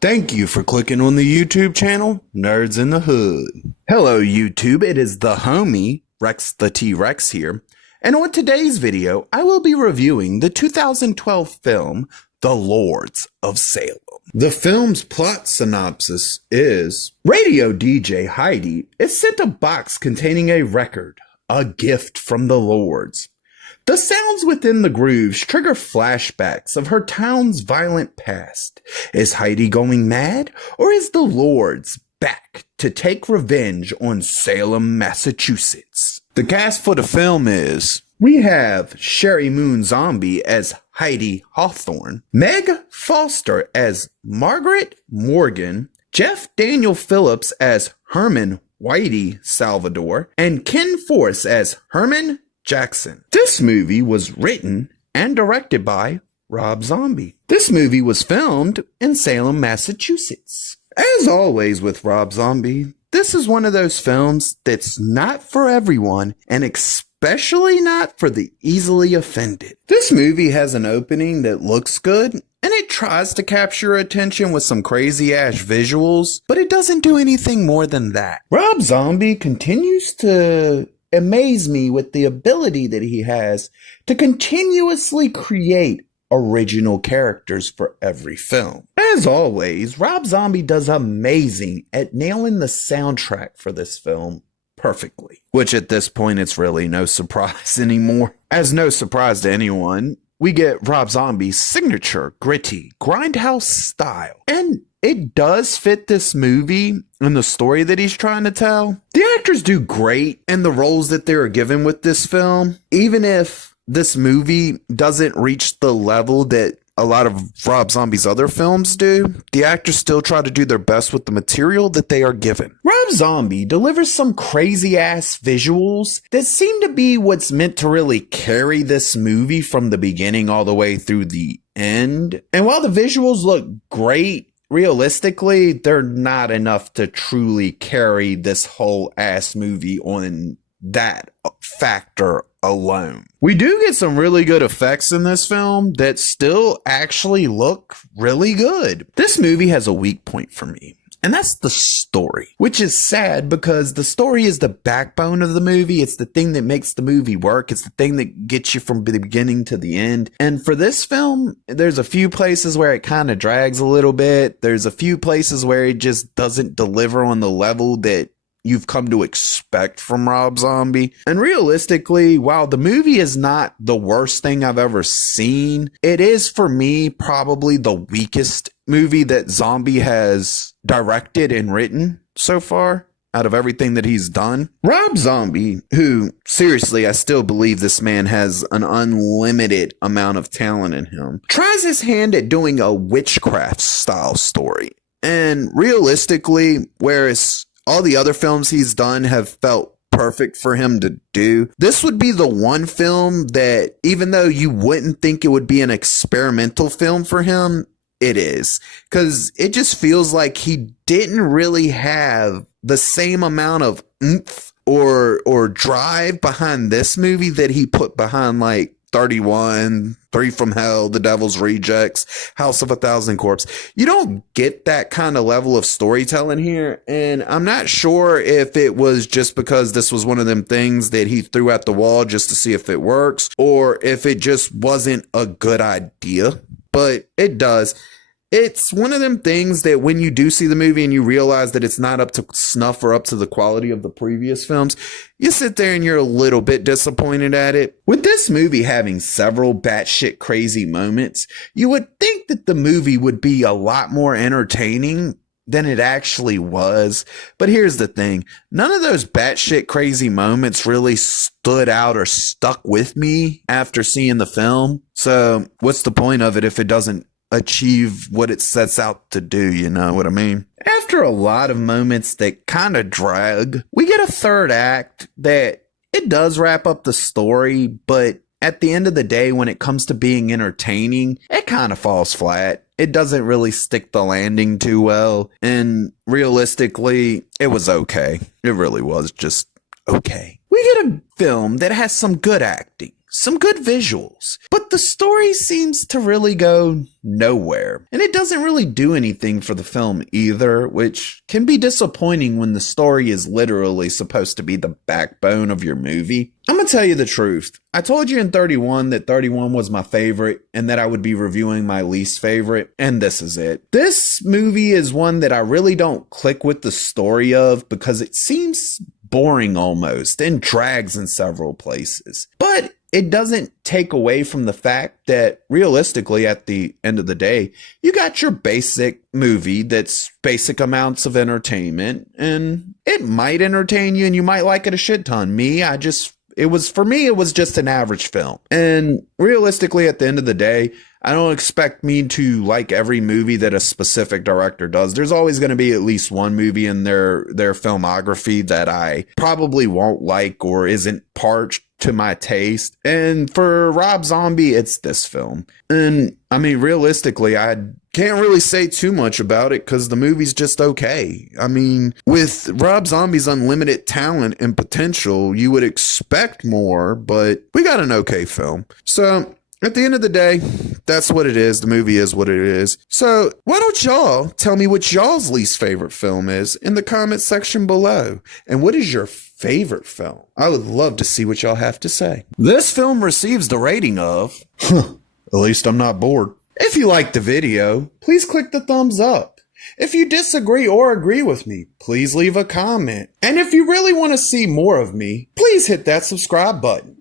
Thank you for clicking on the YouTube channel, Nerds in the Hood. Hello YouTube, it is the homie, Rex the T-Rex here, and on today's video, I will be reviewing the 2012 film, The Lords of Salem. The film's plot synopsis is, radio DJ Heidi is sent a box containing a record, a gift from the Lords. The sounds within the grooves trigger flashbacks of her town's violent past. Is Heidi going mad, or is the Lords back to take revenge on Salem, Massachusetts? The cast for the film is, we have Sherry Moon Zombie as Heidi Hawthorne, Meg Foster as Margaret Morgan, Jeff Daniel Phillips as Herman Whitey Salvador, and Ken Force as Herman Jackson. This movie was written and directed by Rob Zombie. This movie was filmed in Salem, Massachusetts. As always with Rob Zombie, this is one of those films that's not for everyone, and especially not for the easily offended. This movie has an opening that looks good, and it tries to capture attention with some crazy ass visuals, but it doesn't do anything more than that. Rob Zombie continues to amaze me with the ability that he has to continuously create original characters for every film. As always, Rob Zombie does amazing at nailing the soundtrack for this film perfectly, which at this point it's really no surprise anymore. As no surprise to anyone, we get Rob Zombie's signature gritty grindhouse style, and it does fit this movie and the story that he's trying to tell. The actors do great in the roles that they are given with this film. Even if this movie doesn't reach the level that a lot of Rob Zombie's other films do, the actors still try to do their best with the material that they are given. Rob Zombie delivers some crazy ass visuals that seem to be what's meant to really carry this movie from the beginning all the way through the end. And while the visuals look great, realistically, they're not enough to truly carry this whole ass movie on that factor alone. We do get some really good effects in this film that still actually look really good. This movie has a weak point for me, and that's the story, which is sad because the story is the backbone of the movie. It's the thing that makes the movie work. It's the thing that gets you from the beginning to the end. And for this film, there's a few places where it kind of drags a little bit. There's a few places where it just doesn't deliver on the level that you've come to expect from Rob Zombie. And realistically, while the movie is not the worst thing I've ever seen, it is for me probably the weakest movie that Zombie has directed and written so far out of everything that he's done. Rob Zombie, who seriously, I still believe this man has an unlimited amount of talent in him, tries his hand at doing a witchcraft style story. And realistically, whereas all the other films he's done have felt perfect for him to do, this would be the one film that, even though you wouldn't think it would be an experimental film for him, it is. Because it just feels like he didn't really have the same amount of oomph or drive behind this movie that he put behind like 31, 3 from Hell, The Devil's Rejects, House of a Thousand Corpses. You don't get that kind of level of storytelling here, and I'm not sure if it was just because this was one of them things that he threw at the wall just to see if it works, or if it just wasn't a good idea, but it does. It's one of them things that when you do see the movie and you realize that it's not up to snuff or up to the quality of the previous films, you sit there and you're a little bit disappointed at it. With this movie having several batshit crazy moments, you would think that the movie would be a lot more entertaining than it actually was. But here's the thing. None of those batshit crazy moments really stood out or stuck with me after seeing the film. So what's the point of it if it doesn't achieve what it sets out to do, you know what I mean? After a lot of moments that kind of drag, we get a third act that it does wrap up the story, but at the end of the day, when it comes to being entertaining, it kind of falls flat. It doesn't really stick the landing too well, and realistically, it was okay. It really was just okay. We get a film that has some good acting. some good visuals, but the story seems to really go nowhere. And it doesn't really do anything for the film either, which can be disappointing when the story is literally supposed to be the backbone of your movie. I'm gonna tell you the truth. I told you in 31 that 31 was my favorite and that I would be reviewing my least favorite, and this is it. This movie is one that I really don't click with the story of because it seems boring almost and drags in several places. But it doesn't take away from the fact that realistically at the end of the day, you got your basic movie that's basic amounts of entertainment, and it might entertain you and you might like it a shit ton. It was just an average film. And realistically, at the end of the day, I don't expect me to like every movie that a specific director does. There's always going to be at least one movie in their filmography that I probably won't like or isn't part to my taste. And for Rob Zombie, it's this film. And I mean, realistically, I can't really say too much about it because the movie's just okay. I mean, with Rob Zombie's unlimited talent and potential, you would expect more, but we got an okay film. So at the end of the day, that's what it is. The movie is what it is. So why don't y'all tell me what y'all's least favorite film is in the comment section below? And what is your favorite film? I would love to see what y'all have to say. This film receives the rating of, at least I'm not bored. If you liked the video, please click the thumbs up. If you disagree or agree with me, please leave a comment. And if you really want to see more of me, please hit that subscribe button.